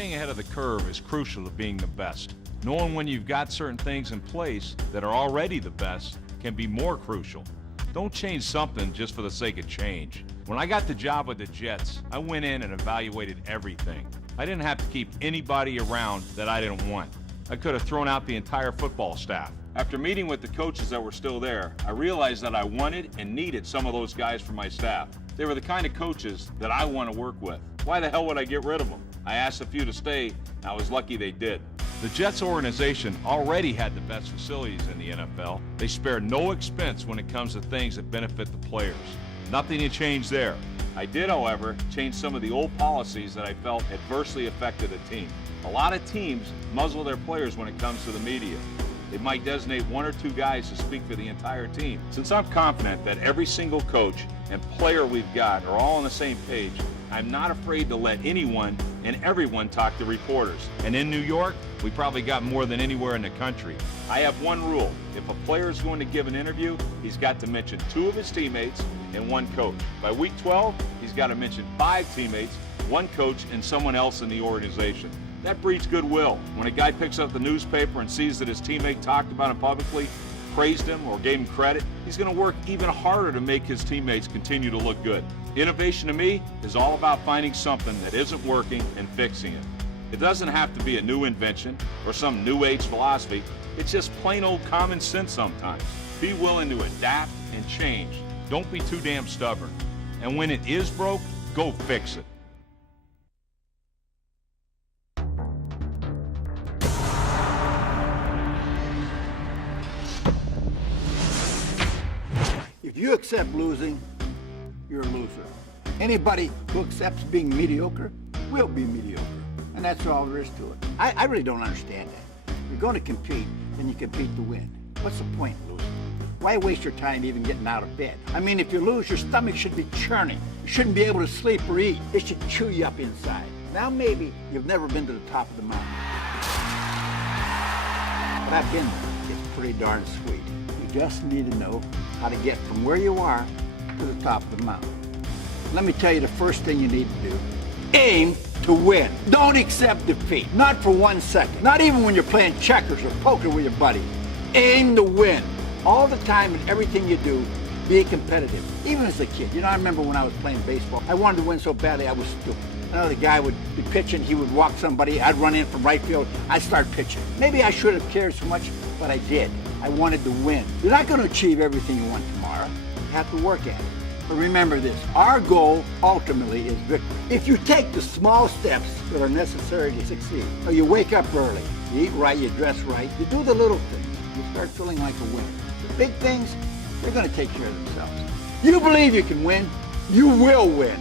Staying ahead of the curve is crucial to being the best. Knowing when you've got certain things in place that are already the best can be more crucial. Don't change something just for the sake of change. When I got the job with the Jets, I went in and evaluated everything. I didn't have to keep anybody around that I didn't want. I could have thrown out the entire football staff. After meeting with the coaches that were still there, I realized that I wanted and needed some of those guys for my staff. They were the kind of coaches that I want to work with. Why the hell would I get rid of them? I asked a few to stay, and I was lucky they did. The Jets organization already had the best facilities in the NFL. They spared no expense when it comes to things that benefit the players. Nothing to change there. I did, however, change some of the old policies that I felt adversely affected the team. A lot of teams muzzle their players when it comes to the media. They might designate one or two guys to speak for the entire team. Since I'm confident that every single coach and player we've got are all on the same page, I'm not afraid to let anyone and everyone talk to reporters. And in New York, we probably got more than anywhere in the country. I have one rule. If a player is going to give an interview, he's got to mention 2 of his teammates and 1 coach. By week 12, he's got to mention 5 teammates, 1 coach, and someone else in the organization. That breeds goodwill. When a guy picks up the newspaper and sees that his teammate talked about him publicly, praised him, or gave him credit, he's going to work even harder to make his teammates continue to look good. Innovation to me is all about finding something that isn't working and fixing it. It doesn't have to be a new invention or some new age philosophy. It's just plain old common sense sometimes. Be willing to adapt and change. Don't be too damn stubborn. And when it is broke, go fix it. If you accept losing, you're a loser. Anybody who accepts being mediocre will be mediocre. And that's all there is to it. I really don't understand that. If you're going to compete, then you compete to win. What's the point in losing? Why waste your time even getting out of bed? I mean, if you lose, your stomach should be churning. You shouldn't be able to sleep or eat. It should chew you up inside. Now maybe you've never been to the top of the mountain. But I've been there. It's pretty darn sweet. You just need to know how to get from where you are to the top of the mountain. Let me tell you the first thing you need to do. Aim to win. Don't accept defeat. Not for 1 second. Not even when you're playing checkers or poker with your buddy. Aim to win. All the time in everything you do, be competitive. Even as a kid. You know, I remember when I was playing baseball, I wanted to win so badly I was stupid. Another guy would be pitching, he would walk somebody, I'd run in from right field, I'd start pitching. Maybe I shouldn't have cared so much, but I did. I wanted to win. You're not going to achieve everything you want tomorrow. You have to work at it. But remember this, our goal ultimately is victory. If you take the small steps that are necessary to succeed, so you wake up early, you eat right, you dress right, you do the little things, you start feeling like a winner. The big things, they're going to take care of themselves. You believe you can win, you will win.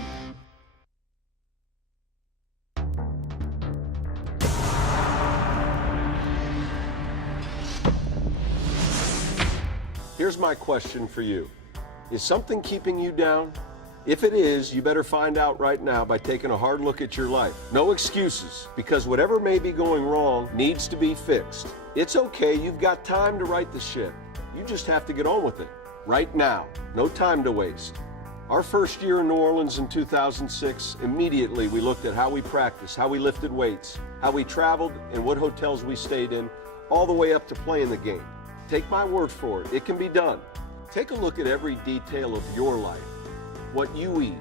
Here's my question for you. Is something keeping you down? If it is, you better find out right now by taking a hard look at your life. No excuses, because whatever may be going wrong needs to be fixed. It's okay, you've got time to right the ship. You just have to get on with it. Right now. No time to waste. Our first year in New Orleans in 2006, immediately we looked at how we practiced, how we lifted weights, how we traveled, and what hotels we stayed in, all the way up to playing the game. Take my word for it, it can be done. Take a look at every detail of your life. What you eat,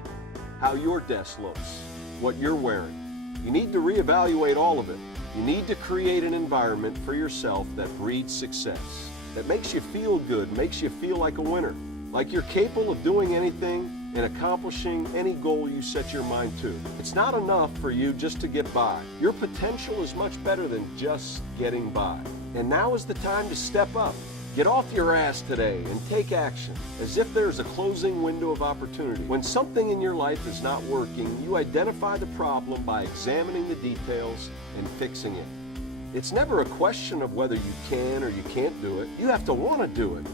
how your desk looks, what you're wearing. You need to reevaluate all of it. You need to create an environment for yourself that breeds success, that makes you feel good, makes you feel like a winner, like you're capable of doing anything and accomplishing any goal you set your mind to. It's not enough for you just to get by. Your potential is much better than just getting by. And now is the time to step up. Get off your ass today and take action, as if there's a closing window of opportunity. When something in your life is not working, you identify the problem by examining the details and fixing it. It's never a question of whether you can or you can't do it. You have to want to do it.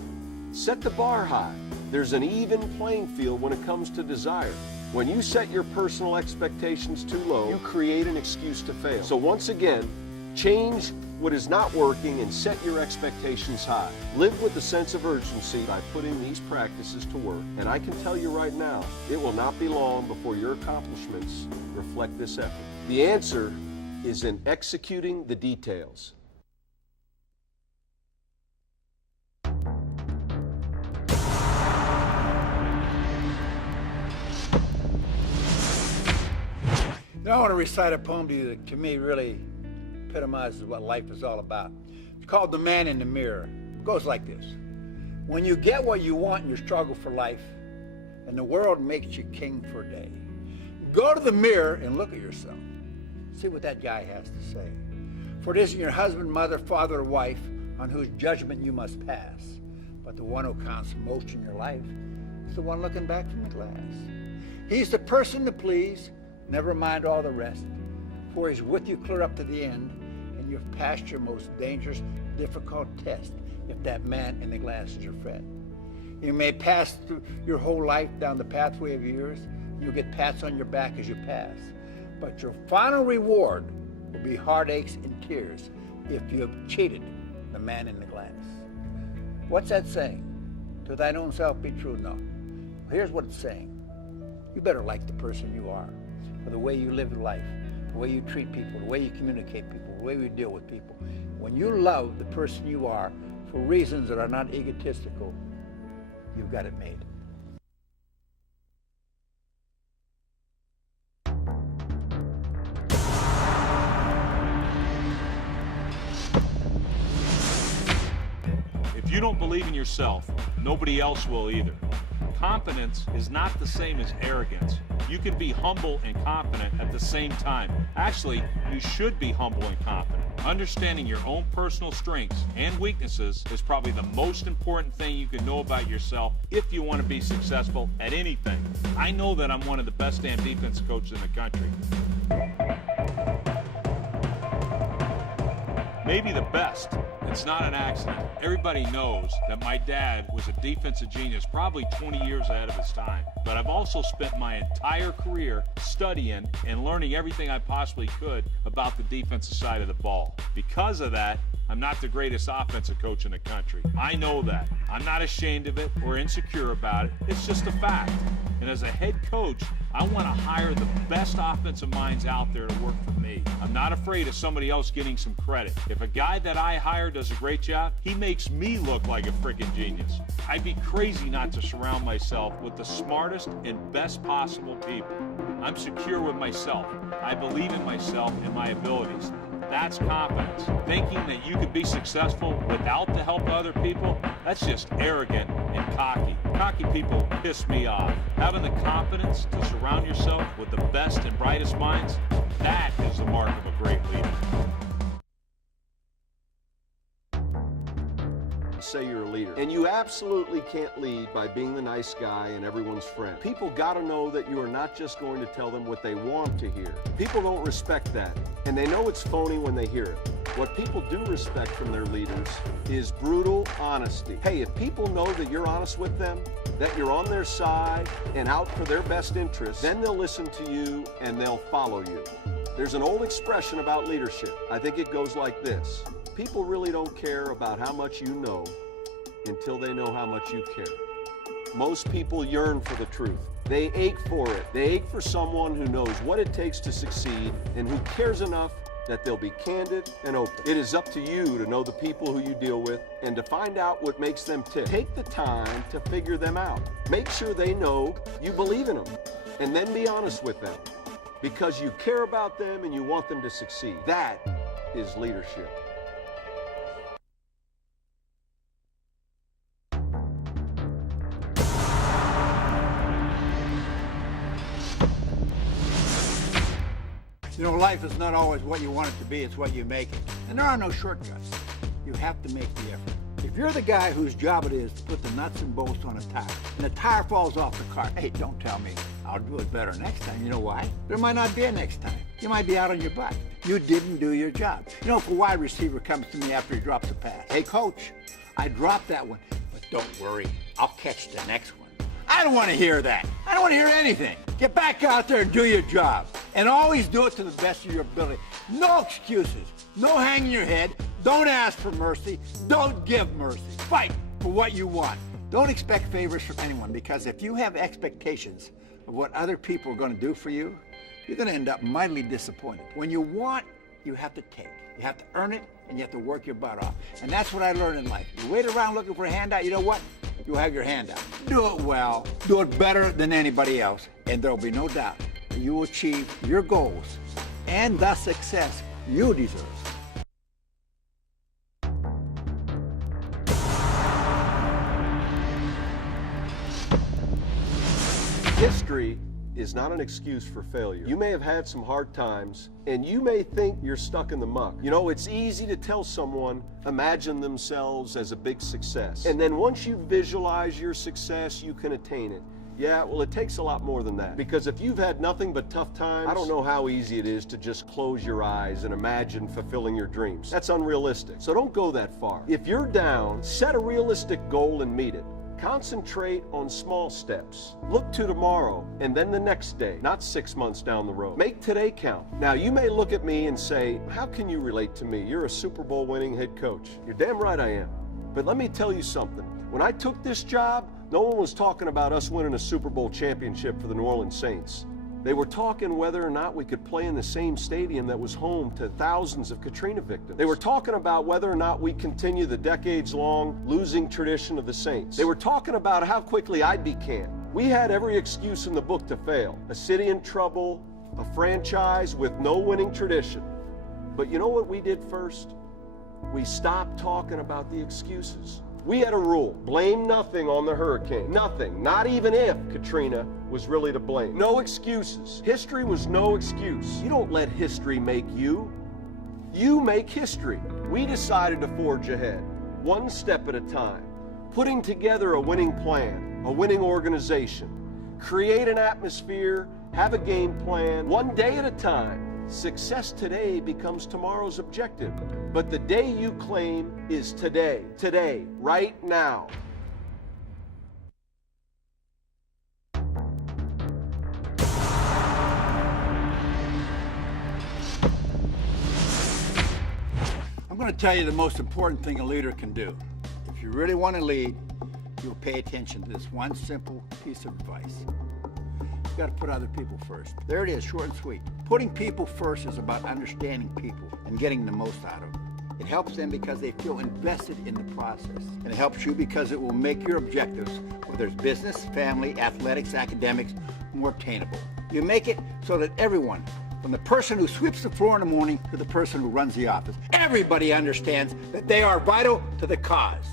Set the bar high. There's an even playing field when it comes to desire. When you set your personal expectations too low, you create an excuse to fail. So once again, change what is not working and set your expectations high. Live with a sense of urgency by putting these practices to work. And I can tell you right now, it will not be long before your accomplishments reflect this effort. The answer is in executing the details. Now I want to recite a poem to you that to me really epitomizes what life is all about. It's called The Man in the Mirror. It goes like this. When you get what you want in your struggle for life, and the world makes you king for a day, go to the mirror and look at yourself. See what that guy has to say. For it isn't your husband, mother, father, or wife on whose judgment you must pass, but the one who counts most in your life is the one looking back from the glass. He's the person to please, never mind all the rest, for he's with you clear up to the end, and you've passed your most dangerous, difficult test if that man in the glass is your friend. You may pass through your whole life down the pathway of years. You'll get pats on your back as you pass. But your final reward will be heartaches and tears if you have cheated the man in the glass. What's that saying? To thine own self be true? No. Here's what it's saying. You better like the person you are, for the way you live your life, the way you treat people, the way you communicate people, the way you deal with people. When you love the person you are for reasons that are not egotistical, you've got it made. If you don't believe in yourself, nobody else will either. Confidence is not the same as arrogance. You can be humble and confident at the same time. Actually, you should be humble and confident. Understanding your own personal strengths and weaknesses is probably the most important thing you can know about yourself if you want to be successful at anything. I know that I'm one of the best damn defense coaches in the country. Maybe the best. It's not an accident. Everybody knows that my dad was a defensive genius, probably 20 years ahead of his time. But I've also spent my entire career studying and learning everything I possibly could about the defensive side of the ball. Because of that, I'm not the greatest offensive coach in the country. I know that. I'm not ashamed of it or insecure about it. It's just a fact. And as a head coach, I want to hire the best offensive minds out there to work for me. I'm not afraid of somebody else getting some credit. If a guy that I hire does a great job, he makes me look like a freaking genius. I'd be crazy not to surround myself with the smartest and best possible people. I'm secure with myself. I believe in myself and my abilities. That's confidence. Thinking that you could be successful without the help of other people, that's just arrogant and cocky. Cocky people piss me off. Having the confidence to surround yourself with the best and brightest minds, that is the mark of a great leader. Say you're a leader. And you absolutely can't lead by being the nice guy and everyone's friend. People gotta know that you are not just going to tell them what they want to hear. People don't respect that, and they know it's phony when they hear it. What people do respect from their leaders is brutal honesty. Hey, if people know that you're honest with them, that you're on their side and out for their best interests, then they'll listen to you and they'll follow you. There's an old expression about leadership. I think it goes like this. People really don't care about how much you know until they know how much you care. Most people yearn for the truth. They ache for it. They ache for someone who knows what it takes to succeed and who cares enough that they'll be candid and open. It is up to you to know the people who you deal with and to find out what makes them tick. Take the time to figure them out. Make sure they know you believe in them, and then be honest with them because you care about them and you want them to succeed. That is leadership. You know, life is not always what you want it to be, it's what you make it. And there are no shortcuts. You have to make the effort. If you're the guy whose job it is to put the nuts and bolts on a tire, and the tire falls off the car, hey, don't tell me I'll do it better next time. You know why? There might not be a next time. You might be out on your butt. You didn't do your job. You know, if a wide receiver comes to me after he drops a pass, hey, coach, I dropped that one, but don't worry, I'll catch the next one. I don't want to hear that. I don't want to hear anything. Get back out there and do your job. And always do it to the best of your ability. No excuses. No hanging your head. Don't ask for mercy. Don't give mercy. Fight for what you want. Don't expect favors from anyone, because if you have expectations of what other people are going to do for you, you're going to end up mightily disappointed. When you want you have to take. You have to earn it, and you have to work your butt off. And that's what I learned in life. You wait around looking for a handout, you know what? You'll have your handout. Do it well, do it better than anybody else, and there'll be no doubt that you will achieve your goals and the success you deserve. History is not an excuse for failure. You may have had some hard times, and you may think you're stuck in the muck. You know, it's easy to tell someone, imagine themselves as a big success. And then once you visualize your success, you can attain it. Yeah, well, it takes a lot more than that. Because if you've had nothing but tough times, I don't know how easy it is to just close your eyes and imagine fulfilling your dreams. That's unrealistic. So don't go that far. If you're down, set a realistic goal and meet it. Concentrate on small steps. Look to tomorrow and then the next day, not 6 months down the road. Make today count. Now, you may look at me and say, how can you relate to me? You're a Super Bowl winning head coach. You're damn right I am. But let me tell you something. When I took this job, no one was talking about us winning a Super Bowl championship for the New Orleans Saints. They were talking whether or not we could play in the same stadium that was home to thousands of Katrina victims. They were talking about whether or not we continue the decades-long losing tradition of the Saints. They were talking about how quickly I'd be canned. We had every excuse in the book to fail. A city in trouble, a franchise with no winning tradition. But you know what we did first? We stopped talking about the excuses. We had a rule, blame nothing on the hurricane. Nothing, not even if Katrina was really to blame. No excuses. History was no excuse. You don't let history make you. You make history. We decided to forge ahead, one step at a time, putting together a winning plan, a winning organization, create an atmosphere, have a game plan, one day at a time. Success today becomes tomorrow's objective, but the day you claim is today, right now. I'm going to tell you the most important thing a leader can do. If you really want to lead, you'll pay attention to this one simple piece of advice. You've got to put other people first. There it is, short and sweet. Putting people first is about understanding people and getting the most out of them. It helps them because they feel invested in the process. And it helps you because it will make your objectives, whether it's business, family, athletics, academics, more attainable. You make it so that everyone, from the person who sweeps the floor in the morning to the person who runs the office, everybody understands that they are vital to the cause.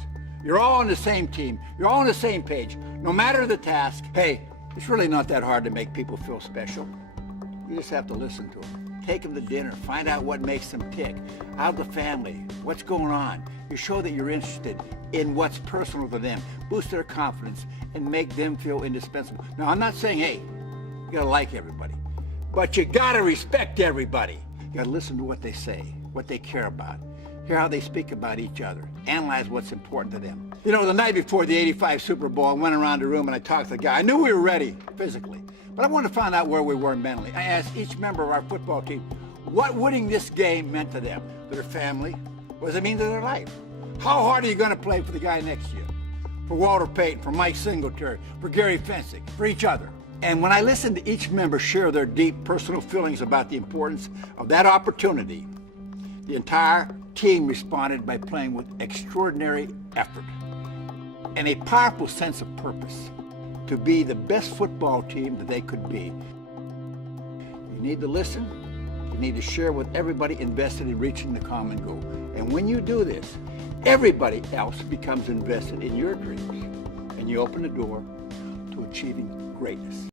You're all on the same team. You're all on the same page. No matter the task, hey, it's really not that hard to make people feel special. You just have to listen to them. Take them to dinner. Find out what makes them tick. How's the family? What's going on? You show that you're interested in what's personal to them. Boost their confidence and make them feel indispensable. Now, I'm not saying, hey, you gotta like everybody, but you gotta respect everybody. You gotta listen to what they say, what they care about. Hear how they speak about each other. Analyze what's important to them. You know, the night before the '85 Super Bowl, I went around the room and I talked to the guy. I knew we were ready physically, but I wanted to find out where we were mentally. I asked each member of our football team what winning this game meant to them, to their family. What does it mean to their life? How hard are you going to play for the guy next to you? For Walter Payton, for Mike Singletary, for Gary Fensick, for each other. And when I listened to each member share their deep personal feelings about the importance of that opportunity, the entire team responded by playing with extraordinary effort and a powerful sense of purpose to be the best football team that they could be. You need to listen. You need to share with everybody invested in reaching the common goal. And when you do this, everybody else becomes invested in your dreams, and you open the door to achieving greatness.